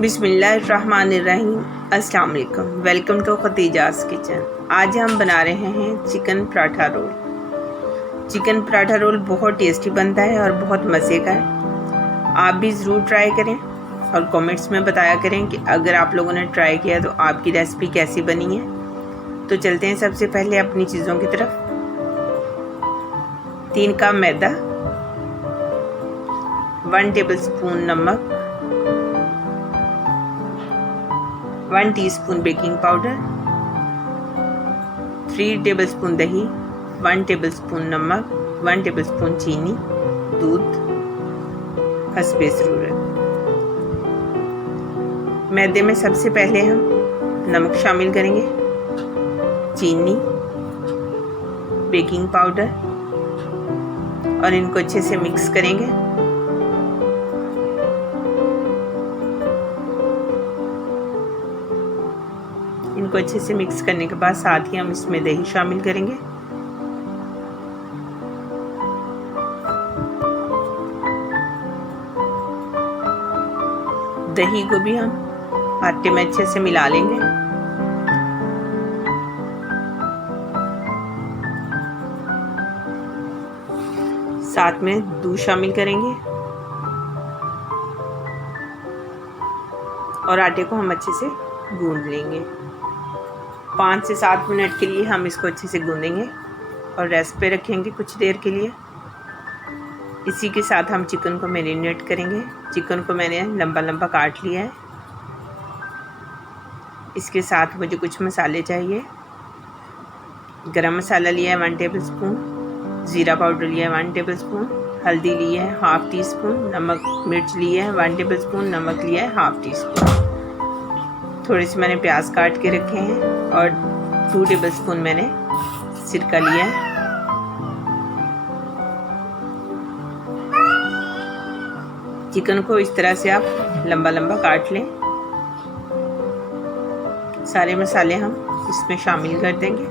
बिस्मिल्लाहिर्रहमानिर्रहीम। अस्सलाम वालेकुम। Welcome to Khatija's kitchen. आज हम बना रहे हैं chicken paratha roll. Chicken paratha roll बहुत टेस्टी बनता है और बहुत मज़े का है। आप भी ज़रूर ट्राई करें और कमेंट्स में बताया करें कि अगर आप लोगों ने ट्राई किया तो आपकी रेसिपी कैसी बनी है। तो चलते हैं सबसे पहले अपनी चीज़ों की तरफ। 3 कप मैदा, 1 टेबलस्पून नमक, 1 टीस्पून बेकिंग पाउडर, 3 टेबलस्पून दही, 1 टेबलस्पून नमक, 1 टेबलस्पून चीनी, दूध हस्बे ज़रूरत। मैदे में सबसे पहले हम नमक शामिल करेंगे, चीनी, बेकिंग पाउडर और इनको अच्छे से मिक्स करेंगे। इनको अच्छे से मिक्स करने के बाद साथ ही हम इसमें दही शामिल करेंगे। दही को भी हम आटे में अच्छे से मिला लेंगे। साथ में दूध शामिल करेंगे और आटे को हम अच्छे से गूंद लेंगे। 5 से 7 मिनट के लिए हम इसको अच्छे से गूंदेंगे और रेस्ट पे रखेंगे कुछ देर के लिए। इसी के साथ हम चिकन को मैरिनेट करेंगे। चिकन को मैंने लंबा लंबा काट लिया है। इसके साथ मुझे कुछ मसाले चाहिए। गरम मसाला लिया है 1 टेबलस्पून, ज़ीरा पाउडर लिया है 1 टेबलस्पून, हल्दी ली है ½ टीस्पून, नमक मिर्च लिया है 1 टेबलस्पून, नमक लिया है ½ टीस्पून। थोड़े से मैंने प्याज काट के रखे हैं और 2 टेबलस्पून मैंने सिरका लिया है। चिकन को इस तरह से आप लंबा लंबा काट लें। सारे मसाले हम इसमें शामिल कर देंगे।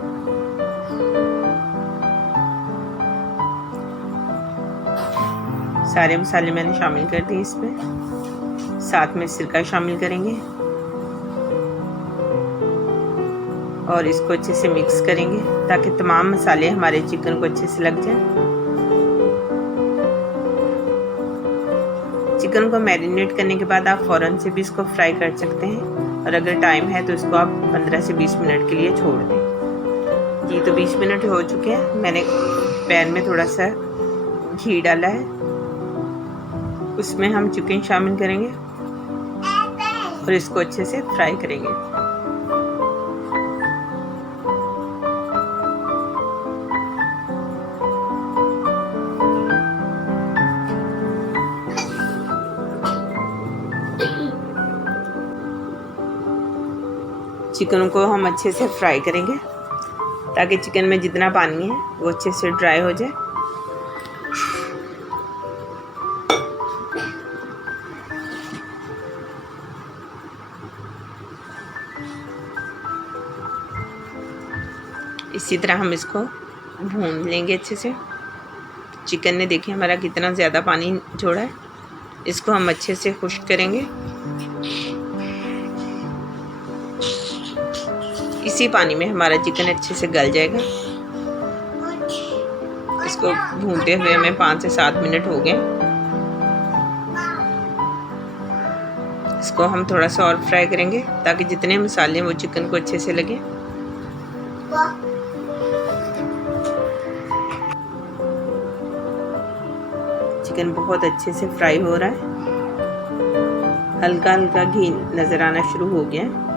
सारे मसाले मैंने शामिल कर दिए इसमें। साथ में सिरका शामिल करेंगे और इसको अच्छे से मिक्स करेंगे ताकि तमाम मसाले हमारे चिकन को अच्छे से लग जाएं। चिकन को मैरिनेट करने के बाद आप फ़ौरन से भी इसको फ्राई कर सकते हैं और अगर टाइम है तो इसको आप 15 से 20 मिनट के लिए छोड़ दें। जी तो 20 मिनट हो चुके हैं। मैंने पैन में थोड़ा सा घी डाला है, उसमें हम चिकन शामिल करेंगे और इसको अच्छे से फ्राई करेंगे। चिकन को हम अच्छे से फ्राई करेंगे ताकि चिकन में जितना पानी है वो अच्छे से ड्राई हो जाए। इसी तरह हम इसको भून लेंगे अच्छे से। चिकन ने देखिए हमारा कितना ज़्यादा पानी छोड़ा है। इसको हम अच्छे से खुश्क करेंगे। इसी पानी में हमारा चिकन अच्छे से गल जाएगा। इसको भूनते हुए हमें 5 से 7 मिनट हो गए। इसको हम थोड़ा सा और फ्राई करेंगे ताकि जितने मसाले वो चिकन को अच्छे से लगे। चिकन बहुत अच्छे से फ्राई हो रहा है। हल्का हल्का घी नज़र आना शुरू हो गया है।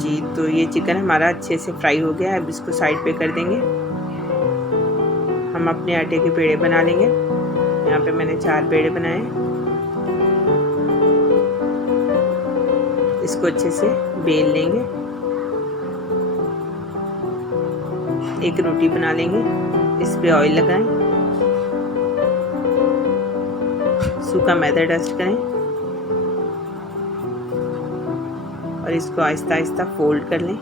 जी तो ये चिकन हमारा अच्छे से फ्राई हो गया है। अब इसको साइड पे कर देंगे। हम अपने आटे के पेड़े बना लेंगे। यहाँ पे मैंने 4 पेड़े बनाए। इसको अच्छे से बेल लेंगे। एक रोटी बना लेंगे। इस पे ऑयल लगाएं, सूखा मैदा डस्ट करें और इसको आहिस्ता आहिस्ता फोल्ड कर लें।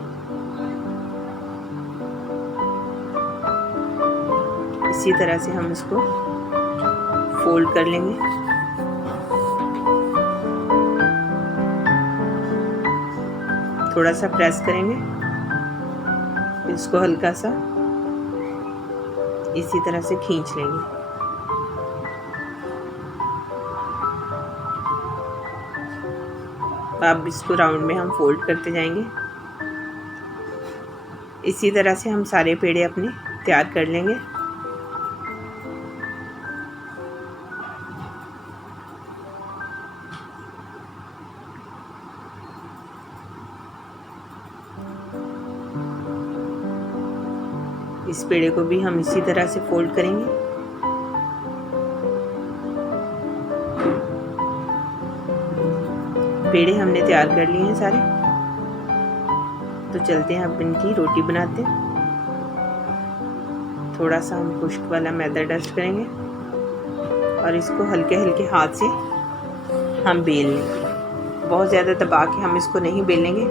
इसी तरह से हम इसको फोल्ड कर लेंगे। थोड़ा सा प्रेस करेंगे, इसको हल्का सा इसी तरह से खींच लेंगे। अब इसको राउंड में हम फोल्ड करते जाएंगे। इसी तरह से हम सारे पेड़े अपने तैयार कर लेंगे। इस पेड़े को भी हम इसी तरह से फोल्ड करेंगे। पेड़े हमने तैयार कर लिए हैं सारे, तो चलते हैं अब इनकी रोटी बनाते हैं। थोड़ा सा हम खुश्क वाला मैदा डस्ट करेंगे और इसको हल्के हल्के हाथ से हम बेल लेंगे। बहुत ज़्यादा दबा के हम इसको नहीं बेलेंगे,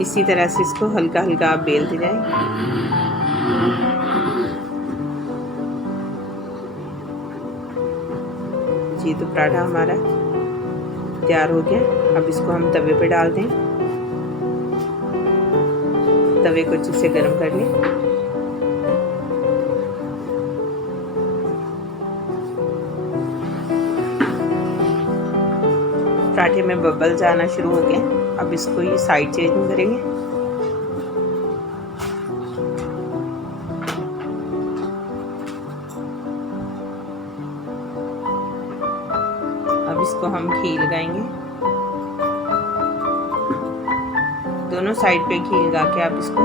इसी तरह से इसको हल्का हल्का आप बेलते जाएं। जी, तो पराठा हमारा तैयार हो गया। अब इसको हम तवे पे डाल दें। तवे को अच्छे से गर्म कर लें। पराठे में बबल्स आना शुरू हो गए। अब इसको ये साइड चेंज करेंगे। अब इसको हम घी लगाएंगे। दोनों साइड पे घी लगा के आप इसको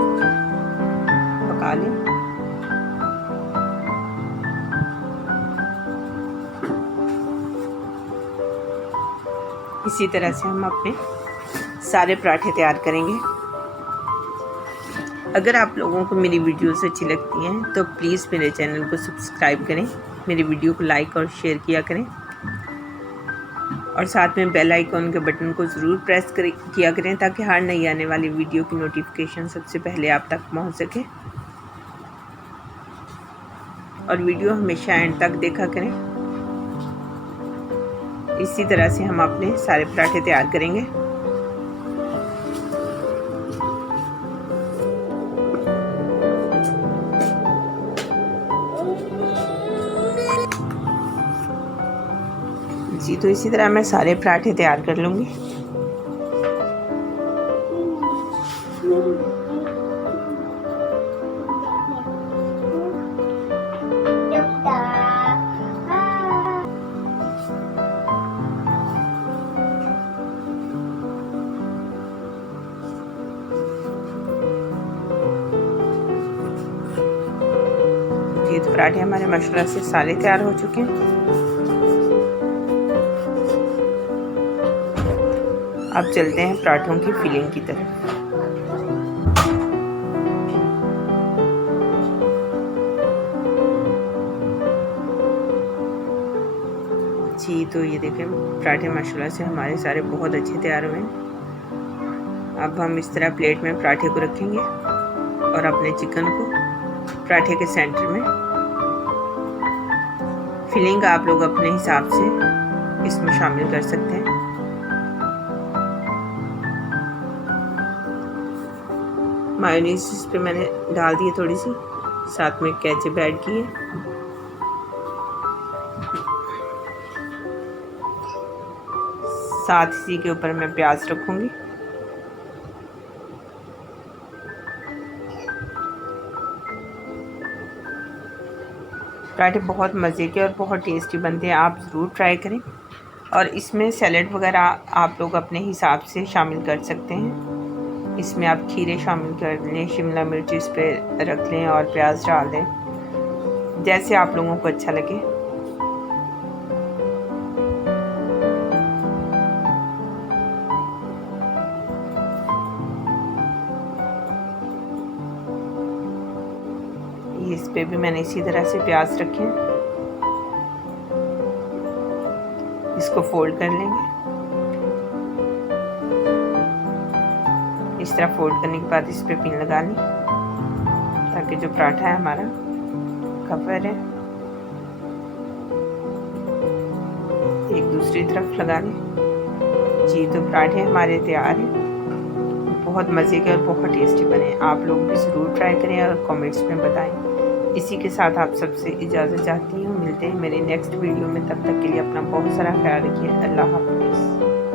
पका लें। इसी तरह से हम अपने सारे पराठे तैयार करेंगे। अगर आप लोगों को मेरी वीडियोस अच्छी लगती हैं तो प्लीज़ मेरे चैनल को सब्सक्राइब करें, मेरी वीडियो को लाइक और शेयर किया करें और साथ में बेल आइकॉन के बटन को ज़रूर प्रेस किया करें ताकि हर नई आने वाली वीडियो की नोटिफिकेशन सबसे पहले आप तक पहुंच सके। और वीडियो हमेशा एंड तक देखा करें। इसी तरह से हम अपने सारे पराठे तैयार करेंगे। जी, तो इसी तरह मैं सारे पराठे तैयार कर लूँगी। ये तो पराठे हमारे माशाल्लाह से सारे तैयार हो चुके हैं। अब चलते हैं पराठों की फिलिंग की तरफ। जी, तो ये देखें पराठे माशाल्लाह से हमारे सारे बहुत अच्छे तैयार हुए हैं। अब हम इस तरह प्लेट में पराठे को रखेंगे और अपने चिकन को पराठे के सेंटर में। फिलिंग आप लोग अपने हिसाब से इसमें शामिल कर सकते हैं। मायोनीज इस पे मैंने डाल दी है थोड़ी सी, साथ में केचप ऐड की है। साथ इसी के ऊपर मैं प्याज रखूंगी। पराठे बहुत मज़े के और बहुत टेस्टी बनते हैं, आप ज़रूर ट्राई करें। और इसमें सैलेड वगैरह आप लोग अपने हिसाब से शामिल कर सकते हैं। इसमें आप खीरे शामिल कर लें, शिमला मिर्च इस पर रख लें और प्याज डाल दें, जैसे आप लोगों को अच्छा लगे। इस पे भी मैंने इसी तरह से प्याज रखे, इसको फोल्ड कर लेंगे। इस तरह फोल्ड करने के बाद इस पे पिन लगा ली ताकि जो पराठा है हमारा कवर है एक दूसरी तरफ लगा लें। जी, तो पराठे हमारे तैयार हैं। बहुत मज़े के और बहुत टेस्टी बने। आप लोग भी ज़रूर ट्राई करें और कमेंट्स में बताएं। इसी के साथ आप सबसे इजाज़त चाहती हूँ। मिलते हैं मेरे नेक्स्ट वीडियो में। तब तक के लिए अपना बहुत सारा ख्याल रखिए। अल्लाह हाफ़िज़।